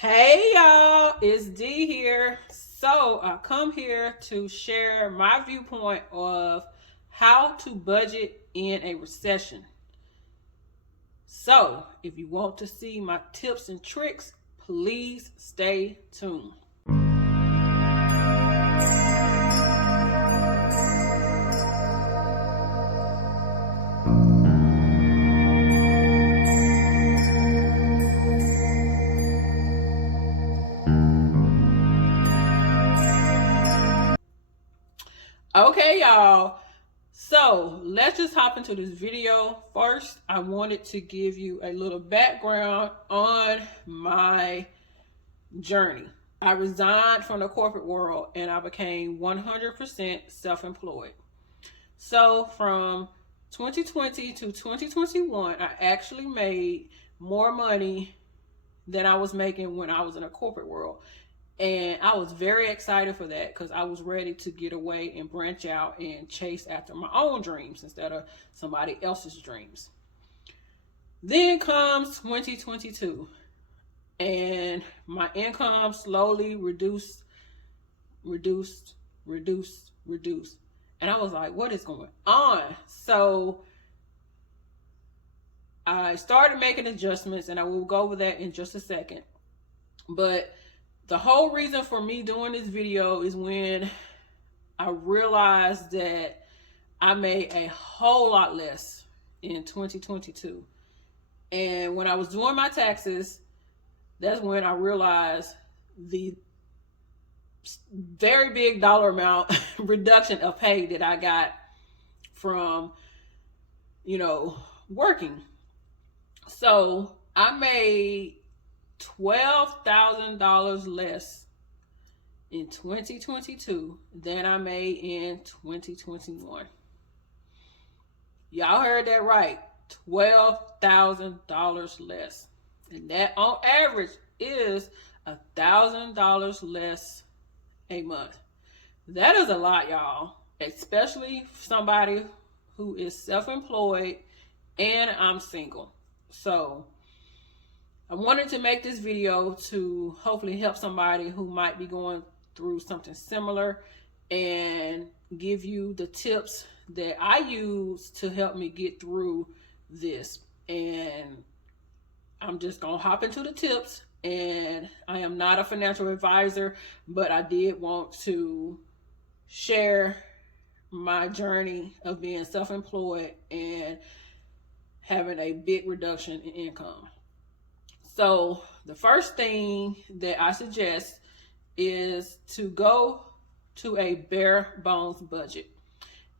Hey y'all, it's D here. So I come here to share my viewpoint of how to budget in a recession. So if you want to see my tips and tricks, please stay tuned. Okay, y'all. So let's just hop into this video. First, I wanted to give you a little background on my journey. I resigned from the corporate world and I became 100% self-employed. So from 2020 to 2021, I actually made more money than I was making when I was in a corporate world. And I was very excited for that because I was ready to get away and branch out and chase after my own dreams instead of somebody else's dreams. Then comes 2022 and my income slowly reduced. And I was like, what is going on? So I started making adjustments, and I will go over that in just a second. But the whole reason for me doing this video is when I realized that I made a whole lot less in 2022. And when I was doing my taxes, that's when I realized the very big dollar amount reduction of pay that I got from, working. So I made $12,000 less in 2022 than I made in 2021. Y'all heard that right. $12,000 less. And that on average is $1,000 less a month. That is a lot, y'all, especially somebody who is self-employed and I'm single. So I wanted to make this video to hopefully help somebody who might be going through something similar and give you the tips that I use to help me get through this. And I'm just going to hop into the tips. And I am not a financial advisor, but I did want to share my journey of being self-employed and having a big reduction in income. So the first thing that I suggest is to go to a bare bones budget.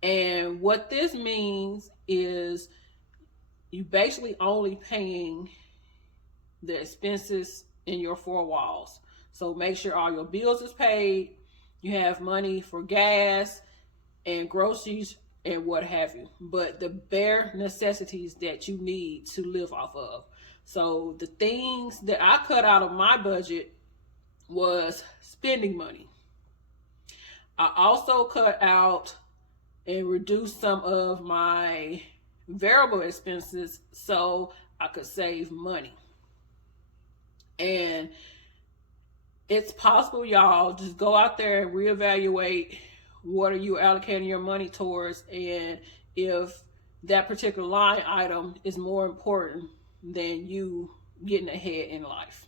And what this means is you basically only paying the expenses in your four walls. So make sure all your bills is paid. You have money for gas and groceries and what have you. But the bare necessities that you need to live off of. So the things that I cut out of my budget was spending money. I also cut out and reduced some of my variable expenses so I could save money. And it's possible, y'all, just go out there and reevaluate what are you allocating your money towards, and if that particular line item is more important than you getting ahead in life.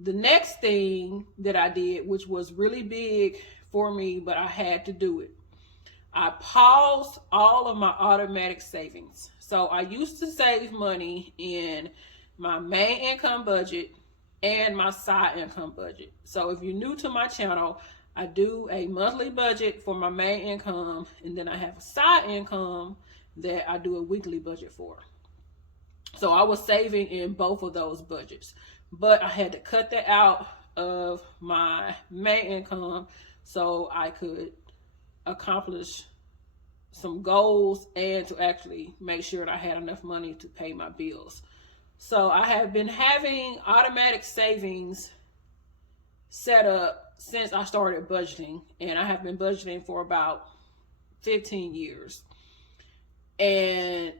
The next thing that I did, which was really big for me, but I had to do it, I paused all of my automatic savings. So I used to save money in my main income budget and my side income budget. So if you're new to my channel, I do a monthly budget for my main income, and then I have a side income that I do a weekly budget for. So I was saving in both of those budgets, but I had to cut that out of my main income so I could accomplish some goals and to actually make sure that I had enough money to pay my bills. So I have been having automatic savings set up since I started budgeting, and I have been budgeting for about 15 years. And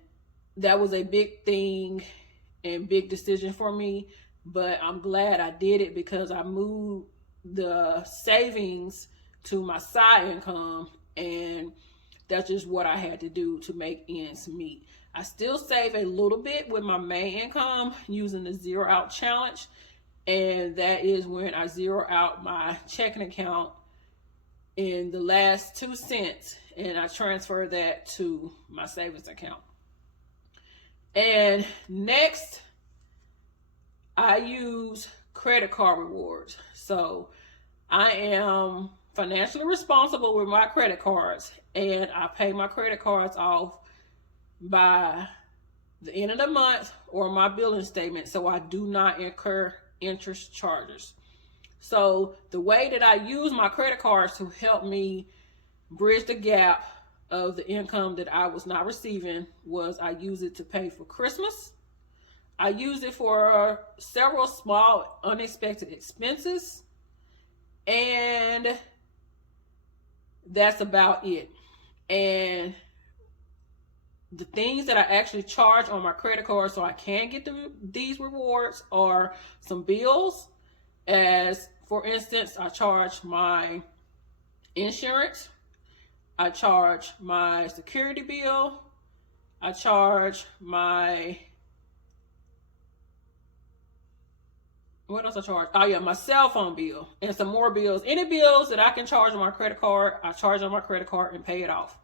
that was a big thing and big decision for me, but I'm glad I did it because I moved the savings to my side income, and that's just what I had to do to make ends meet. I still save a little bit with my main income using the zero out challenge, and that is when I zero out my checking account in the last 2 cents and I transfer that to my savings account. And next, I use credit card rewards. So I am financially responsible with my credit cards, and I pay my credit cards off by the end of the month or my billing statement, so I do not incur interest charges. So the way that I use my credit cards to help me bridge the gap of the income that I was not receiving was I use it to pay for Christmas. I use it for several small unexpected expenses, and that's about it. And the things that I actually charge on my credit card so I can get these rewards are some bills. As for instance, I charge my insurance, I charge my security bill, I charge my, what else I charge? Oh yeah, my cell phone bill and some more bills. Any bills that I can charge on my credit card, I charge on my credit card and pay it off.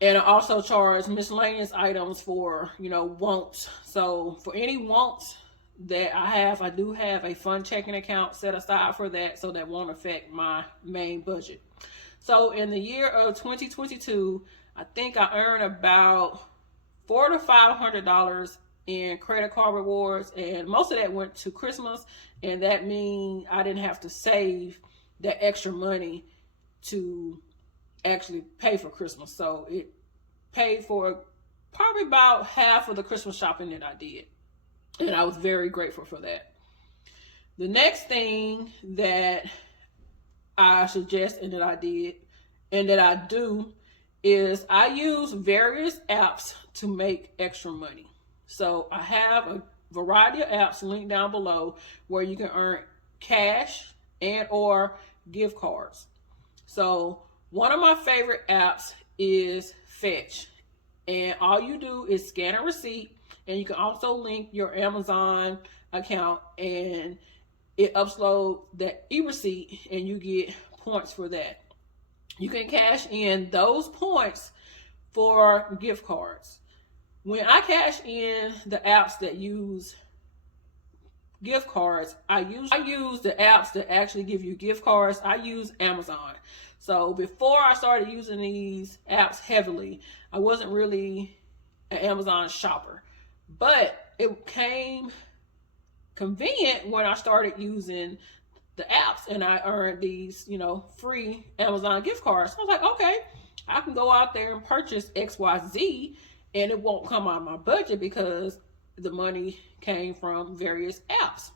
And I also charge miscellaneous items for, wants. So for any wants that I do have a fund checking account set aside for that, so that won't affect my main budget. So in the year of 2022, I think I earned about $400 to $500 in credit card rewards, and most of that went to Christmas, and that means I didn't have to save that extra money to actually pay for Christmas. So it paid for probably about half of the Christmas shopping that I did, and I was very grateful for that. The next thing that I suggest and that I did and that I do is I use various apps to make extra money. So I have a variety of apps linked down below where you can earn cash and or gift cards. So one of my favorite apps is Fetch, and all you do is scan a receipt, and you can also link your Amazon account, and it uploads that e-receipt, and you get points for that. You can cash in those points for gift cards. When I cash in the apps that use gift cards, I use the apps that actually give you gift cards. I use Amazon. So before I started using these apps heavily, I wasn't really an Amazon shopper, but it became convenient when I started using the apps and I earned these, free Amazon gift cards. So I was like, okay, I can go out there and purchase XYZ and it won't come out of my budget because the money came from various apps.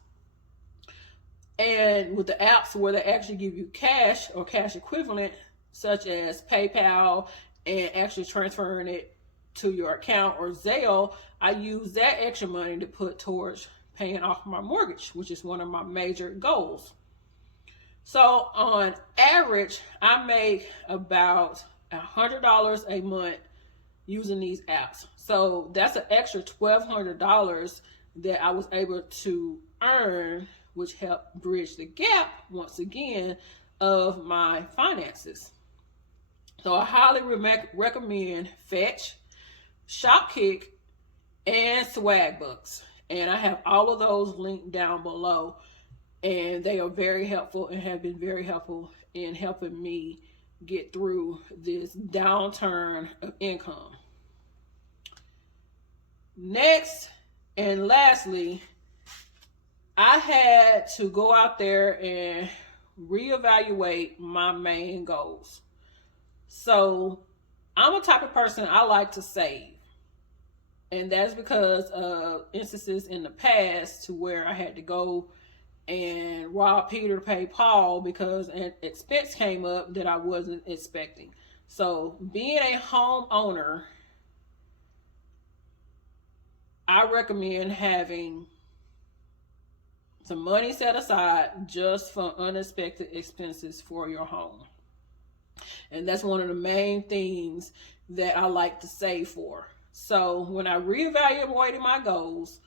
And with the apps where they actually give you cash or cash equivalent, such as PayPal, and actually transferring it to your account or Zelle, I use that extra money to put towards paying off my mortgage, which is one of my major goals. So on average, I make about $100 a month using these apps. So that's an extra $1,200 that I was able to earn, which helped bridge the gap once again of my finances. So I highly recommend Fetch, Shopkick, and Swagbucks. And I have all of those linked down below. And they are very helpful and have been very helpful in helping me get through this downturn of income. Next and lastly, I had to go out there and reevaluate my main goals. So I'm a type of person, I like to save. And that's because of instances in the past to where I had to go and rob Peter to pay Paul because an expense came up that I wasn't expecting. So being a homeowner, I recommend having some money set aside just for unexpected expenses for your home. And that's one of the main things that I like to save for. So when I reevaluated my goals,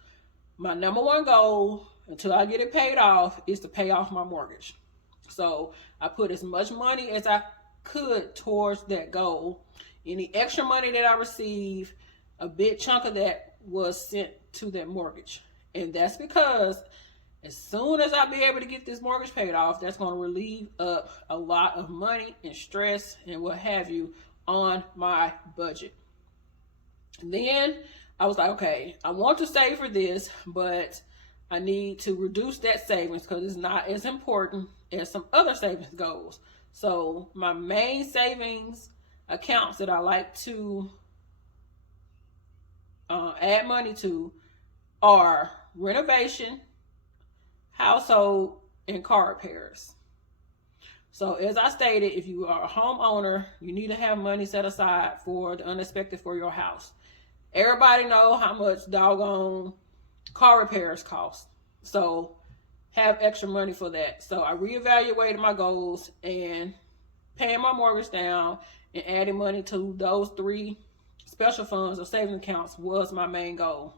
my number one goal until I get it paid off is to pay off my mortgage. So I put as much money as I could towards that goal. Any extra money that I receive, a big chunk of that was sent to that mortgage. And that's because as soon as I be able to get this mortgage paid off, that's going to relieve up a lot of money and stress and what have you on my budget. And then I was like, okay, I want to save for this, but I need to reduce that savings because it's not as important as some other savings goals. So my main savings accounts that I like to add money to are renovation, household, and car repairs. So as I stated, if you are a homeowner, you need to have money set aside for the unexpected for your house. Everybody know how much doggone car repairs cost. So have extra money for that. So I reevaluated my goals, and paying my mortgage down and adding money to those 3 special funds or savings accounts was my main goal.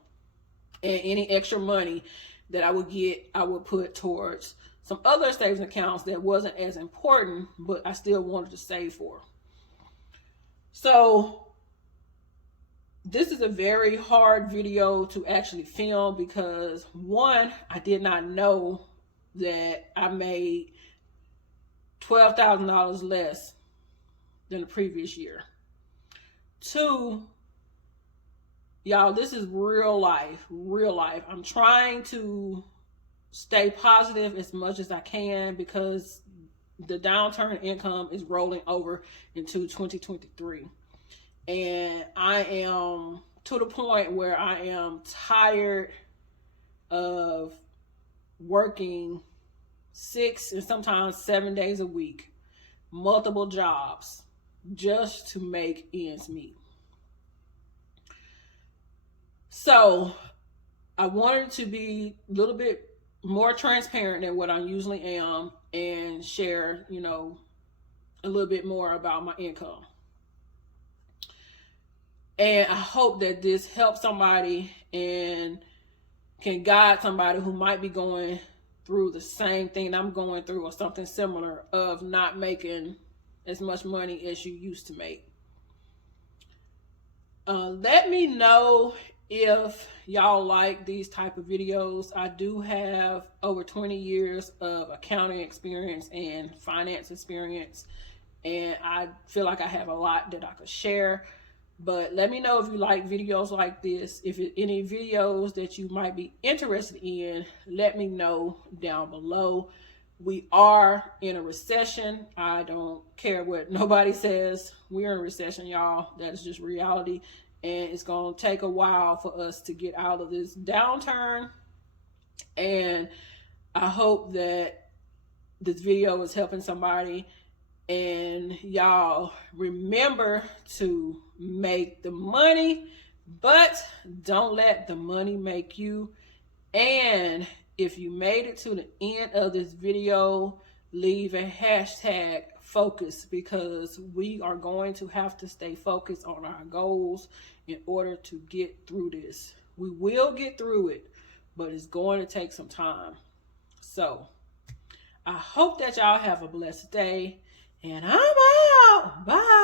And any extra money that I would get, I would put towards some other savings accounts that wasn't as important, but I still wanted to save for. So this is a very hard video to actually film because, one, I did not know that I made $12,000 less than the previous year. 2, y'all, this is real life, real life. I'm trying to stay positive as much as I can because the downturn in income is rolling over into 2023. And I am to the point where I am tired of working 6 and sometimes 7 days a week, multiple jobs, just to make ends meet. So I wanted to be a little bit more transparent than what I usually am and share, a little bit more about my income. And I hope that this helps somebody and can guide somebody who might be going through the same thing I'm going through or something similar of not making as much money as you used to make. Let me know if y'all like these type of videos. I do have over 20 years of accounting experience and finance experience, and I feel like I have a lot that I could share. But let me know if you like videos like this. If any videos that you might be interested in, let me know down below. We are in a recession. I don't care what nobody says. We're in a recession, y'all. That is just reality. And it's going to take a while for us to get out of this downturn. And I hope that this video is helping somebody. And y'all remember to make the money, but don't let the money make you. And if you made it to the end of this video, leave a hashtag focus, because we are going to have to stay focused on our goals in order to get through this. We will get through it, but it's going to take some time. So I hope that y'all have a blessed day, and I'm out. Bye.